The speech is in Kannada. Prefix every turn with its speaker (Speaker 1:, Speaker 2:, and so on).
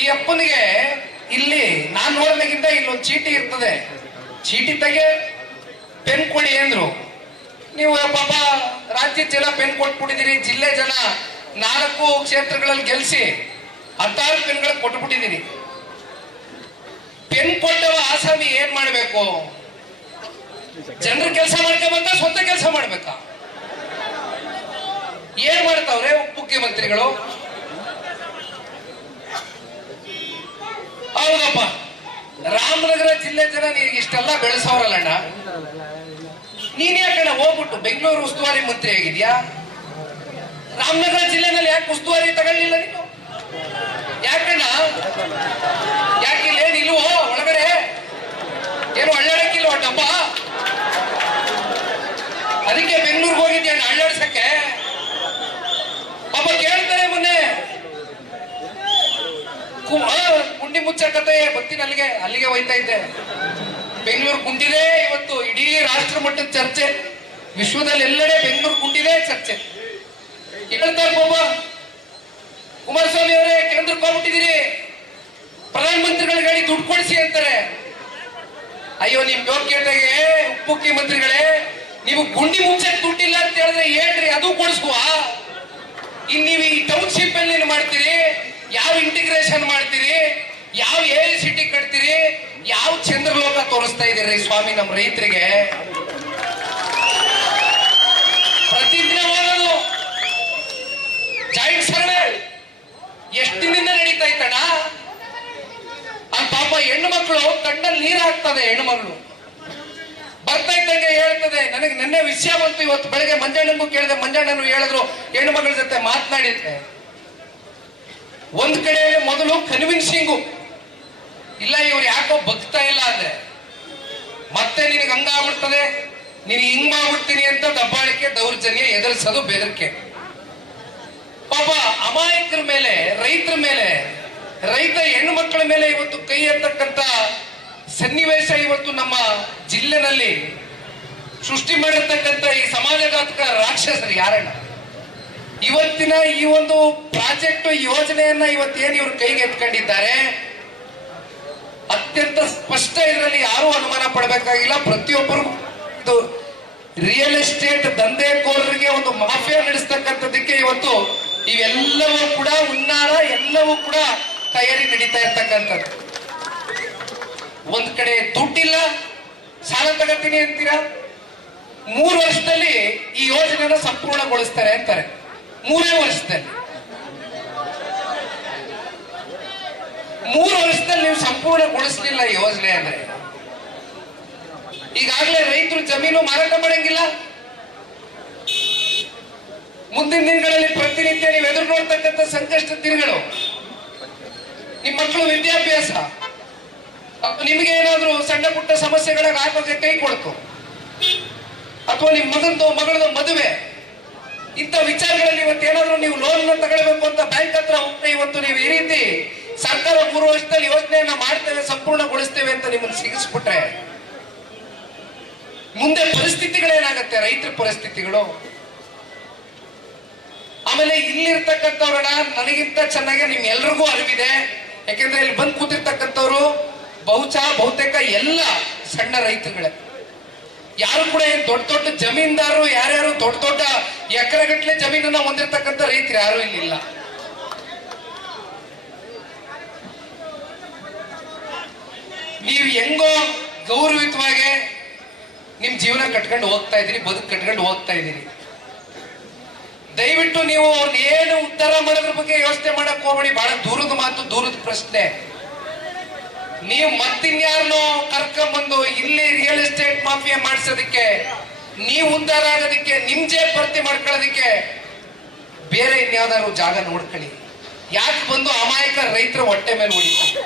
Speaker 1: ಈ ಅಪ್ಪನಿಗೆ ಇಲ್ಲಿ ನಾನ್ ನೋಡಿದಾಗಿಂದ ಇಲ್ಲೊಂದು ಚೀಟಿ ಇರ್ತದೆ. ಚೀಟಿ ತೆಗೆ, ಪೆನ್ ಕೊಡಿ ಅಂದ್ರು. ನೀವು ಪಾಪ ರಾಜ್ಯದ ಜನ ಪೆನ್ ಕೊಟ್ಬಿಟ್ಟಿದ್ದೀರಿ ಜಿಲ್ಲೆ ಜನ ನಾಲ್ಕು ಕ್ಷೇತ್ರಗಳಲ್ಲಿ ಗೆಲ್ಸಿ ಹತ್ತಾರು ಪೆನ್ಗಳು ಕೊಟ್ಬಿಟ್ಟಿದ್ದೀರಿ ಪೆನ್ ಕೊಟ್ಟವ ಆಸಾಮಿ ಏನ್ ಮಾಡ್ಬೇಕು? ಜನರ ಕೆಲಸ ಮಾಡ್ಕೊಂಬಂತ ಸ್ವಂತ ಕೆಲಸ ಮಾಡ್ಬೇಕಾ? ಏನ್ ಮಾಡ್ತಾವ್ರೆ ಮುಖ್ಯಮಂತ್ರಿಗಳು? ಹೌದಪ್ಪ. ರಾಮನಗರ ಜಿಲ್ಲೆ ಜನ ನೀನ್ ಇಷ್ಟೆಲ್ಲ ಬೆಳೆಸೋರಲ್ಲಣ್ಣ. ನೀನ್ ಯಾಕಣ್ಣ ಹೋಗ್ಬಿಟ್ಟು ಬೆಂಗಳೂರು ಉಸ್ತುವಾರಿ ಮಂತ್ರಿ ಆಗಿದ್ಯಾ? ರಾಮನಗರ ಜಿಲ್ಲೆನಲ್ಲಿ ಯಾಕೆ ಉಸ್ತುವಾರಿ ತಗೊಳ್ಳಿಲ್ಲ ನೀನು? ಯಾಕಣ್ಣ? ಯಾಕಿಲ್ಲ ನಿಲ್ವೋ ಒಳಗಡೆ? ಏನು ಅಳ್ಳಾಡಕ್ಕಿಲ್ಲ ಡಬ್ಬ? ಅದಕ್ಕೆ ಬೆಂಗಳೂರಿಗೆ ಹೋಗಿದ್ಯಣ್ಣ ಅಳ್ಳಾಡ್ಸಕ್ಕೆ? ಪಾಪ ಕೇಳ್ತಾರೆ ಮೊನ್ನೆ. ಕು- ಆ, ಗುಂಡಿ ಮುಚ್ಚಕತೆ ಬರ್ತೀನಿ ಅಲ್ಲಿಗೆ ಅಲ್ಲಿಗೆ ಹೋಯ್ತಾ ಇದ್ದೆ. ಬೆಂಗಳೂರು ಗುಂಡಿದೆ ಇವತ್ತು ಇಡೀ ರಾಷ್ಟ್ರ ಮಟ್ಟದ ಚರ್ಚೆ. ವಿಶ್ವದಲ್ಲಿ ಎಲ್ಲೆಡೆ ಬೆಂಗಳೂರು ಗುಂಡಿದೆ ಚರ್ಚೆ. ಹೇಳ್ತಾರೆ ಬಾಬ ಕುಮಾರಸ್ವಾಮಿ ಅವರೇ, ಕೇಂದ್ರಕ್ಕೆ ಹೋಗ್ಬಿಟ್ಟಿದ್ದೀರಿ. ಪ್ರಧಾನಮಂತ್ರಿಗಳಿಗೆ ದುಡ್ಡು ಕೊಡಿಸಿ ಅಂತಾರೆ. ಅಯ್ಯೋ, ನಿಮ್ ಯೋಗ್ಯತೆಗೆ ಮುಖ್ಯಮಂತ್ರಿಗಳೇ, ನೀವು ಗುಂಡಿ ಮುಚ್ಚಕ್ ದುಡ್ಡಿಲ್ಲ ಅಂತ ಹೇಳಿದ್ರೆ ಹೇಳ್ರಿ ಅದು ಕೊಡಿಸ್ಕುವ ಇನ್ ನೀವು ಈ ಟೌನ್ಶಿಪ್ ಅಲ್ಲಿ ಮಾಡ್ತೀರಿ, ಯಾವ ಇಂಟಿಗ್ರೇಷನ್ ಮಾಡ್ತೀರಿ? ಯಾವ ಏರಿ ಸಿಟಿ ಕಟ್ತೀರಿ? ಯಾವ ಚಂದ್ರಲೋಕ ತೋರಿಸ್ತಾ ಇದೀರಿ ಸ್ವಾಮಿ ನಮ್ಮ ರೈತರಿಗೆ? ಪ್ರತಿದಿನ ಜಾಯಿಂಟ್ ಸರ್ವೆ. ಎಷ್ಟು ದಿನದಿಂದ ನಡೀತಾ ಇತ್ತಣ ಆ ಪಾಪ ಹೆಣ್ಣು ಮಕ್ಕಳು ಕಣ್ಣಲ್ಲಿ ನೀರು ಹಾಕ್ತದೆ ಹೆಣ್ಣು ಮಗಳು ಬರ್ತಾ ಇದ್ದಂಗೆ ಹೇಳ್ತದೆ. ನನಗೆ ನಿನ್ನೆ ವಿಷಯ ಬಂತು ಇವತ್ತು ಬೆಳಗ್ಗೆ ಮಂಜಣ್ಣನಿಗೂ ಕೇಳಿದೆ. ಮಂಜಣ್ಣನು ಹೇಳಿದ್ರು ಹೆಣ್ಣು ಮಗಳ ಜೊತೆ ಮಾತನಾಡಿದ್ದೆ ಒಂದ್ ಕಡೆ ಮೊದಲು ಕನ್ವಿನ್ಸಿಂಗು ಇಲ್ಲ, ಇವ್ರು ಯಾಕೋ ಬಗ್ತಾ ಇಲ್ಲ ಅಂದ್ರೆ. ಮತ್ತೆ ನಿನಗೆ ಹಂಗಾಗ್ಬಿಡ್ತದೆ? ನೀನು ಹಿಂಗ್ ಮಾಡ್ಬಿಡ್ತೀನಿ ಅಂತ ದಬ್ಬಾಳಿಕೆ ದೌರ್ಜನ್ಯ ಎದುರಿಸೋದು ಬೆದರಿಕೆ. ಪಾಪ ಅಮಾಯಕರ ಮೇಲೆ, ರೈತರ ಮೇಲೆ, ರೈತ ಹೆಣ್ಣು ಮಕ್ಕಳ ಮೇಲೆ ಇವತ್ತು ಕೈ ಎತ್ತಕ್ಕಂತ ಸನ್ನಿವೇಶ ಇವತ್ತು ನಮ್ಮ ಜಿಲ್ಲೆನಲ್ಲಿ ಸೃಷ್ಟಿ ಮಾಡಿರ್ತಕ್ಕಂಥ ಈ ಸಮಾಜಘಾತಕ ರಾಕ್ಷಸರು ಯಾರಣ್ಣ? ಇವತ್ತಿನ ಈ ಒಂದು ಪ್ರಾಜೆಕ್ಟ್ ಯೋಜನೆಯನ್ನ ಇವತ್ತೇನು ಇವರು ಕೈಗೆ ಎತ್ಕೊಂಡಿದ್ದಾರೆ? ಅತ್ಯಂತ ಸ್ಪಷ್ಟ ಇದರಲ್ಲಿ ಯಾರು ಅನುಮಾನ ಪಡಬೇಕಾಗಿಲ್ಲ. ಪ್ರತಿಯೊಬ್ಬರಿಗೂ ಇದು ರಿಯಲ್ ಎಸ್ಟೇಟ್ ದಂಧೆಕೋರರಿಗೆ ಒಂದು ಮಾಫಿಯಾ ನಡೆಸ್ತಕ್ಕಂಥದ್ದಕ್ಕೆ ಇವತ್ತು ಇವೆಲ್ಲವೂ ಕೂಡ ಉನ್ನಾರ ಎಲ್ಲವೂ ಕೂಡ ತಯಾರಿ ನಡೀತಾ ಇರ್ತಕ್ಕಂಥದ್ದು. ಒಂದ್ ಕಡೆ ದುಡ್ಡಿಲ್ಲ, ಸಾಲ ತಗತೀನಿ ಅಂತೀರಾ? ಮೂರು ವರ್ಷದಲ್ಲಿ ಈ ಯೋಜನೆಯನ್ನು ಸಂಪೂರ್ಣಗೊಳಿಸ್ತಾರೆ ಅಂತಾರೆ. ಮೂರೇ ವರ್ಷದಲ್ಲಿ. ನೀವು ಸಂಪೂರ್ಣ ಗುಣಿಸ್ಲಿಲ್ಲ ಯೋಜನೆ ಅಂದ್ರೆ. ಈಗಾಗಲೇ ರೈತರು ಜಮೀನು ಮಾರಾಟ ಮಾಡಂಗಿಲ್ಲ. ಮುಂದಿನ ದಿನಗಳಲ್ಲಿ ಪ್ರತಿನಿತ್ಯ ನೀವು ಎದುರು ನೋಡ್ತಕ್ಕಂಥ ಸಂಕಷ್ಟ ದಿನಗಳು. ನಿಮ್ಮ ಮಕ್ಕಳು ವಿದ್ಯಾಭ್ಯಾಸ. ನಿಮಗೆ ಏನಾದ್ರೂ ಸಣ್ಣ ಪುಟ್ಟ ಸಮಸ್ಯೆಗಳ ಆತ್ಮಕ್ಕೆ ಕೈ ಕೊಡ್ತು. ಅಥವಾ ನಿಮ್ಮ ಮಗಂದು, ಮಗಳದು ಮದುವೆ. ಇಂಥ ವಿಚಾರಗಳಲ್ಲಿ ಇವತ್ತು ನೀವು ಲೋನ್ ತಗೊಳ್ಬೇಕು ಅಂತ ಬ್ಯಾಂಕ್ ಹತ್ರ ಹೋಗ್ತಾ ಇವತ್ತು ನೀವು ಈ ರೀತಿ ಸರ್ಕಾರ ಮೂರು ವರ್ಷದಲ್ಲಿ ಯೋಜನೆಯನ್ನ ಮಾಡ್ತೇವೆ, ಸಂಪೂರ್ಣಗೊಳಿಸ್ತೇವೆ ಅಂತ ನಿಮ್ಮನ್ನು ಸಿಗಿಸ್ಬಿಟ್ರೆ ಮುಂದೆ ಪರಿಸ್ಥಿತಿಗಳೇನಾಗತ್ತೆ? ರೈತರ ಪರಿಸ್ಥಿತಿಗಳು. ಆಮೇಲೆ ಇಲ್ಲಿರ್ತಕ್ಕಂಥವ್ರಣ ನನಗಿಂತ ಚೆನ್ನಾಗಿ ನಿಮ್ ಎಲ್ರಿಗೂ ಅರಿವಿದೆ. ಯಾಕೆಂದ್ರೆ ಇಲ್ಲಿ ಬಂದು ಕೂತಿರ್ತಕ್ಕಂಥವ್ರು ಬಹುಶಃ ಬಹುತೇಕ ಎಲ್ಲ ಸಣ್ಣ ರೈತರುಗಳೇ. ಯಾರು ಕೂಡ ಏನ್ ದೊಡ್ಡ ದೊಡ್ಡ ಜಮೀನ್ದಾರರು, ಯಾರ್ಯಾರು ದೊಡ್ಡ ದೊಡ್ಡ ಎಕರೆಗಟ್ಟಲೆ ಜಮೀನನ್ನ ಹೊಂದಿರತಕ್ಕಂಥ ರೈತರು ಯಾರು ಇಲ್ಲಿಲ್ಲ. ನೀವು ಹೆಂಗೋ ಗೌರವಿತವಾಗಿ ನಿಮ್ ಜೀವನ ಕಟ್ಕೊಂಡು ಹೋಗ್ತಾ ಇದ್ದೀರಿ, ಬದುಕು ಕಟ್ಕೊಂಡು ಹೋಗ್ತಾ ಇದ್ದೀರಿ. ದಯವಿಟ್ಟು ನೀವು ಏನು ಉದ್ಧಾರ ಮಾಡೋದ್ರ ಬಗ್ಗೆ ಯೋಚನೆ ಮಾಡಕ್ ಹೋಗ್ಬೇಡಿ, ಬಹಳ ದೂರದ ಮಾತು, ದೂರದ ಪ್ರಶ್ನೆ. ನೀವು ಮತ್ತಿನ್ಯಾರನ್ನೋ ಕರ್ಕೊಂಡ್ಬಂದು ಇಲ್ಲಿ ರಿಯಲ್ ಎಸ್ಟೇಟ್ ಮಾಫಿಯಾ ಮಾಡಿಸೋದಕ್ಕೆ, ನೀವು ಉದ್ಧಾರ ಆಗೋದಕ್ಕೆ, ನಿಮ್ ಜೇ ಭರ್ತಿ ಮಾಡ್ಕೊಳ್ಳೋದಕ್ಕೆ ಬೇರೆ ಇನ್ಯಾವ್ದಾದ್ರು ಜಾಗ ನೋಡ್ಕೊಳ್ಳಿ. ಯಾಕೆ ಬಂದು ಅಮಾಯಕ ರೈತರ ಹೊಟ್ಟೆ ಮೇಲೆ ಹೊಡಿತಾರೆ?